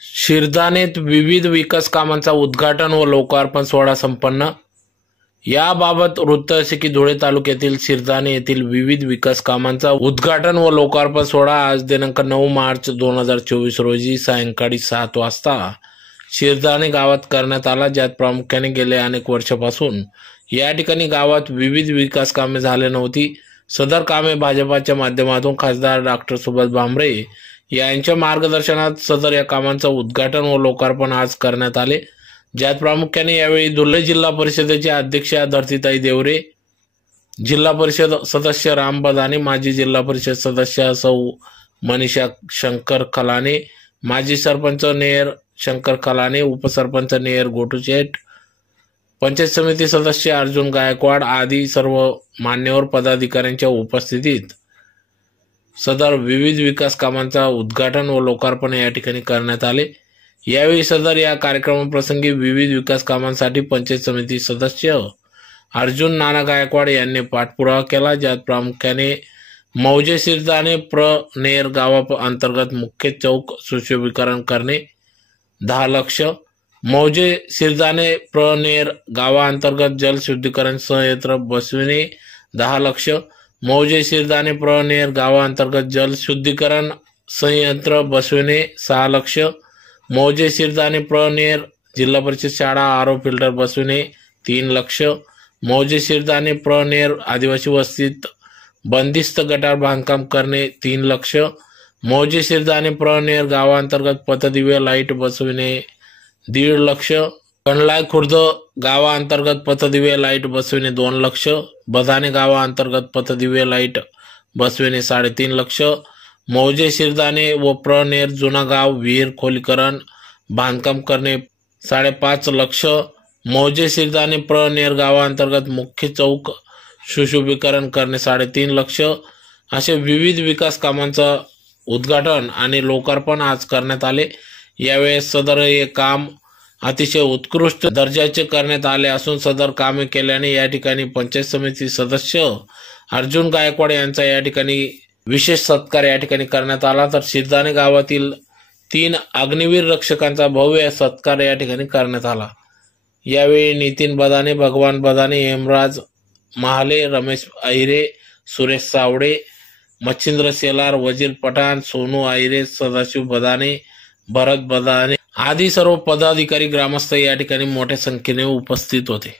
शिरदानेत विविध विकास कामांचा उद्घाटन व लोकार्पण सोहळा संपन्न. याबाबत वृत्त असे की धुळे तालुक्यातील शिरदाने येथील विविध विकास कामांचा उद्घाटन व लोकार्पण सोहळा आज दिनांक नऊ मार्च दोन हजार चोवीस रोजी सायंकाळी सात वाजता शिरदाणे गावात करण्यात आला ज्यात प्रामुख्याने गेले अनेक वर्षापासून या ठिकाणी गावात विविध विकास कामे झाले नव्हती. सदर कामे भाजपाच्या माध्यमातून खासदार डॉक्टर सुभाष भामरे यांच्या मार्गदर्शनात सदर या कामांचं उद्घाटन व लोकार्पण आज करण्यात आले ज्यात प्रामुख्याने यावेळी धुळे जिल्हा परिषदेचे अध्यक्ष धरतीताई देवरे जिल्हा परिषद सदस्य राम बदाने माजी जिल्हा परिषद सदस्य सौ मनीषा शंकर कलाने माजी सरपंच नेर शंकर कलाने उपसरपंच नेर गोटूचेट पंचायत समिती सदस्य अर्जुन गायकवाड आदी सर्व मान्यवर पदाधिकाऱ्यांच्या उपस्थितीत सदर विविध विकास कामांचा उद्घाटन व लोकार्पण या ठिकाणी करण्यात आले. यावेळी सदर या कार्यक्रमाप्रसंगी विविध विकास कामांसाठी पंचायत समिती सदस्य अर्जुन नाना गायकवाड यांनी पाठपुरावा केला. ज्यात प्रामुख्याने मौजे शिरदाने प्र. नेर गावा अंतर्गत मुख्य चौक सुशोभीकरण करणे दहा लक्ष. मौजे शिरदाने प्र. नेर गावाअंतर्गत जलशुद्धीकरण संयंत्र बसविणे दहा लक्ष. मौजे शिरदाने प्रवनेर गावांतर्गत गावाअंतर्गत जलशुद्धीकरण संयंत्र बसविणे सहा लक्ष मौजे शिरदाने प्रवनेर जिल्हा परिषद शाळा आरो फिल्टर बसविणे तीन लक्ष मौजे शिरदाने प्रवनेर आदिवासी वस्तीत बंदिस्त गटार बांधकाम करणे तीन लक्ष मौजे शिरदाने प्रवनेर गावांतर्गत पथदिव्य लाइट बसविणे दीड लक्ष कणलाय खुर्द गावाअंतर्गत पथदिव्य लाइट बसविणे दोन लक्ष बधाने गावाअंतर्गत पथदिव्य लाइट बसविणे साडेतीन लक्ष मौजे शिरदाने व प्रनेर जुना गाव विहीर खोलीकरण बांधकाम करणे साडेपाच लक्ष मौजे शिरदाने प्रनेर गावाअंतर्गत मुख्य चौक सुशोभीकरण करणे साडेतीन लक्ष असे विविध विकास कामांचं उद्घाटन आणि लोकार्पण आज करण्यात आले. यावेळेस सदर हे काम अतिशय उत्कृष्ट दर्जाचे करण्यात आले असून सदर कामे केल्याने या ठिकाणी पंचायत समिती सदस्य अर्जुन गायकवाड यांचा या ठिकाणी विशेष सत्कार या ठिकाणी करण्यात आला. तर शिरदाणे गावातील तीन अग्निवीर रक्षकांचा भव्य सत्कार या ठिकाणी करण्यात आला. यावेळी नितीन बदाने भगवान बदाने हेमराज महाले रमेश अहिरे सुरेश सावडे मच्छिंद्र सेलार वजीर पठाण सोनू आहिरे सदाशिव बदाने भरत बदाने आदी सर्व पदाधिकारी ग्रामस्थ या ठिकाणी मोठ्या संख्येने उपस्थित होते.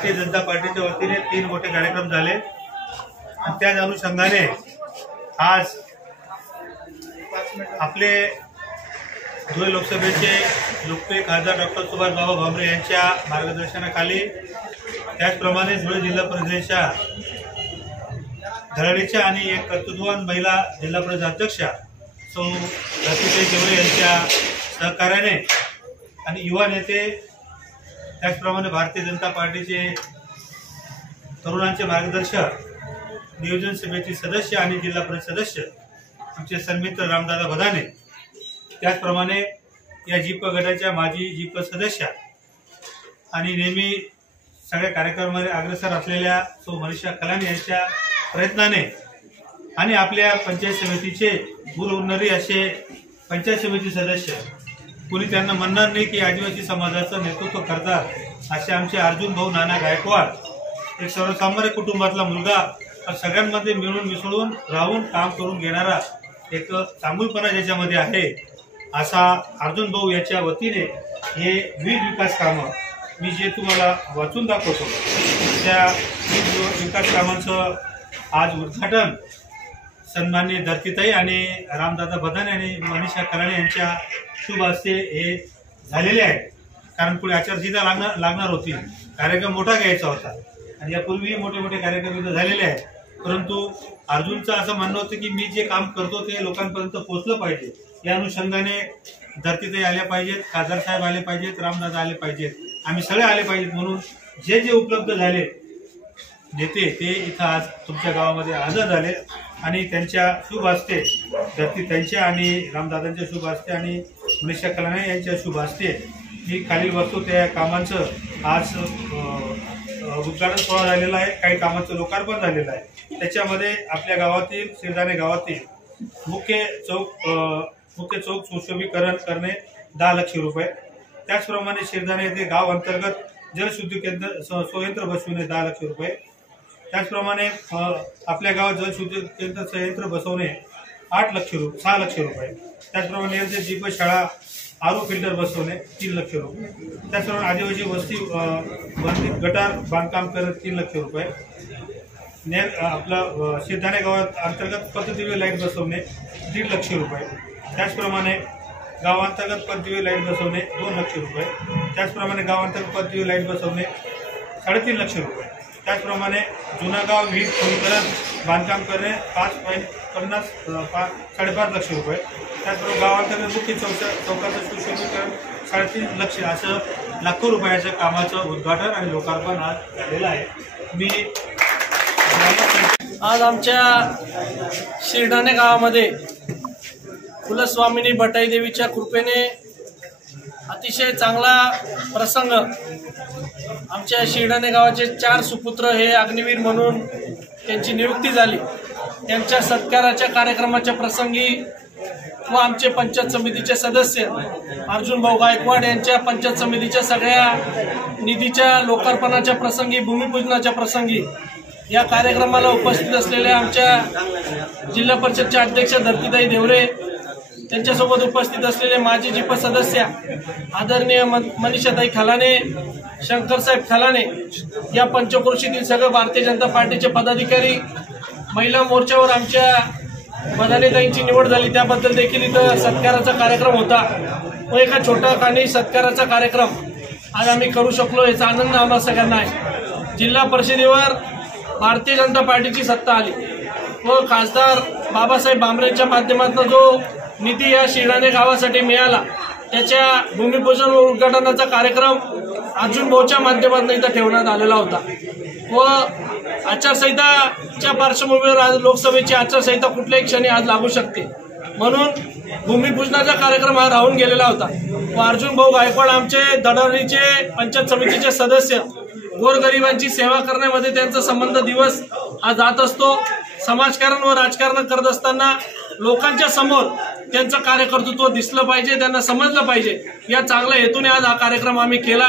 भारतीय जनता पार्टीच्या वतीने तीन मोठे कार्यक्रम झाले. आणि त्याच अनुषंगाने आज आपले धुळे लोकसभेचे लोकप्रिय खासदार डॉक्टर सुभाष बाबा भामरे यांच्या मार्गदर्शनाखाली त्याचप्रमाणे धुळे जिल्हा परिषदेच्या धडाडीच्या आणि एक कर्तृत्ववान महिला जिल्हा परिषद अध्यक्षा सौ रतीताई देवरे यांच्या सहकार्याने आणि युवा नेते त्याचप्रमाणे भारतीय जनता पार्टीचे तरुणांचे मार्गदर्शक नियोजन सभेचे सदस्य आणि जिल्हा परिषद सदस्य आमचे सन्मित्र रामदादा भदाने त्याचप्रमाणे या जीप गटाच्या माजी जीप सदस्य आणि नेहमी सगळ्या कार्यक्रमामध्ये अग्रेसर असलेल्या सो मनीषा कलाने यांच्या प्रयत्नाने आणि आपल्या पंचायत समितीचे गुरु असे पंचायत समिती सदस्य कोणी त्यांना म्हणणार नाही की आदिवासी समाजाचं नेतृत्व करतात असे आमचे अर्जुन भाऊ नाना गायकवाड एक सर्वसामान्य कुटुंबातला मुलगा सगळ्यांमध्ये मिळून मिसळून राहून काम करून घेणारा एक चांगुलपणा ज्याच्यामध्ये आहे असा अर्जुन भाऊ याच्या वतीने हे वीज विकास कामं मी जे तुम्हाला वाचून दाखवतो. त्या वीज विकास कामांचं आज उद्घाटन सन्मान्य धरतीताई आणि रामदादा भदान आणि मनीषा कराणे यांच्या शुभ हस्ते हे झालेले आहेत कारण पुढे आचारसंहिता लागणार लागणार होती. कार्यक्रम मोठा घ्यायचा होता. आणि यापूर्वीही मोठे मोठे कार्यक्रम इथं झालेले आहेत परंतु अर्जुनचं असं म्हणणं होतं की मी जे काम करतो ते लोकांपर्यंत पोहोचलं पाहिजे. या अनुषंगाने धरतीताई आल्या पाहिजेत खासदार साहेब आले पाहिजेत रामदादा आले पाहिजेत. आम्ही सगळे आले पाहिजेत म्हणून जे जे उपलब्ध झाले नेते ते इथं आज तुमच्या गावामध्ये हजर झाले आणि त्यांच्या शुभ असते धरती त्यांच्या आणि रामदादांच्या शुभ असते आणि मनीषा कलाने यांच्या शुभ असते मी खालील बघतो त्या कामांचं आज उद्घाटन सोहळा झालेला आहे. काही कामांचं लोकार्पण झालेलं आहे. त्याच्यामध्ये आपल्या गावातील शिरदाणे गावातील मुख्य चौक मुख्य चौक सुशोभीकरण करणे दहा लक्ष रुपये. त्याचप्रमाणे शिरदाणे येथे गाव अंतर्गत जलशुद्धी केंद्र स- संयंत्र बसविणे दहा लक्ष रुपये. त्याचप्रमाणे आपल्या गावात जलशुद्धी संयंत्र बसवणे आठ लक्ष रुपये सहा लक्ष रुपये. त्याचप्रमाणे यांचे जीप शाळा आरो फिल्टर बसवणे तीन लक्ष रुपये. त्याचप्रमाणे आदिवासी वस्ती अ, वस्तीत गटार बांधकाम करत तीन लक्ष रुपये. नेर आपला आपलं शिरदाणे गावात अंतर्गत पद्धतीवे लाइट बसवणे दीड लक्ष रुपये. त्याचप्रमाणे गावांतर्गत पद्धतीवे लाइट बसवणे दोन लक्ष रुपये. त्याचप्रमाणे गावांतर्गत पद्धतीवे लाइट बसवणे साडेतीन लक्ष रुपये. त्याचप्रमाणे जुनागाव गाव खोलीकरण बांधकाम करणे पाच पॉईंट पन्नास पा- साडेपाच लक्ष रुपये. त्याचबरोबर गावांतर्गत मुख्य चौका चौकाचं सुशोभीकरण साडेतीन लक्ष असं लाखो रुपयाच्या कामाचं उद्घाटन आणि लोकार्पण आज झालेलं आहे. मी आज आमच्या शिरडाणे गावामध्ये कुलस्वामिनी बटाई देवीच्या कृपेने अतिशय चांगला प्रसंग. आमच्या शिरडाणे गावाचे चार सुपुत्र हे अग्निवीर म्हणून त्यांची नियुक्ती झाली. त्यांच्या सत्काराच्या कार्यक्रमाच्या प्रसंगी व आमचे पंचायत समितीचे सदस्य अर्जुन भाऊ गायकवाड यांच्या पंचायत समितीच्या सगळ्या निधीच्या लोकार्पणाच्या प्रसंगी भूमिपूजनाच्या प्रसंगी या कार्यक्रमाला उपस्थित असलेल्या आमच्या जिल्हा परिषदच्या अध्यक्ष धरतीताई देवरे त्यांच्यासोबत उपस्थित असलेले माजी जिप सदस्य आदरणीय मन- मनीषाताई खलाने शंकरसाहेब खलाने या पंचक्रोशीतील सगळे भारतीय जनता पार्टीचे पदाधिकारी महिला मोर्चावर आमच्या मदानेताईंची निवड झाली. त्याबद्दल देखील इथं सत्काराचा कार्यक्रम होता. व एका छोटा कानी सत्काराचा कार्यक्रम आज आम्ही करू शकलो याचा आनंद आम्हाला सगळ्यांना आहे. जिल्हा परिषदेवर भारतीय जनता पार्टीची सत्ता आली. व खासदार बाबासाहेब भामरेंच्या माध्यमातून जो निधी या शिराणे गावासाठी मिळाला त्याच्या भूमिपूजन व उद्घाटनाचा कार्यक्रम अर्जुन भाऊच्या माध्यमातून इथं ठेवण्यात आलेला होता. व आचारसंहिताच्या पार्श्वभूमीवर आज लोकसभेची आचारसंहिता कुठल्याही क्षणी आज लागू शकते. म्हणून भूमिपूजनाचा कार्यक्रम हा राहून गेलेला होता. व अर्जुन भाऊ गायकवाड आमचे दडारीचे पंचायत समितीचे सदस्य गोरगरिबांची सेवा करण्यामध्ये त्यांचा संबंध दिवस हा जात असतो. समाजकारण व राजकारण करत असताना लोकांच्या समोर त्यांचं कार्यकर्तृत्व दिसलं पाहिजे त्यांना समजलं पाहिजे. या चांगल्या हेतूने आज हा कार्यक्रम आम्ही केला.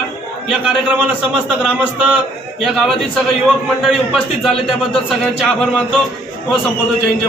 या कार्यक्रमाला समस्त ग्रामस्थ या गावातील सगळे युवक मंडळी उपस्थित झाले. त्याबद्दल सगळ्यांचे आभार मानतो व संबोधतो. जय हिंद जय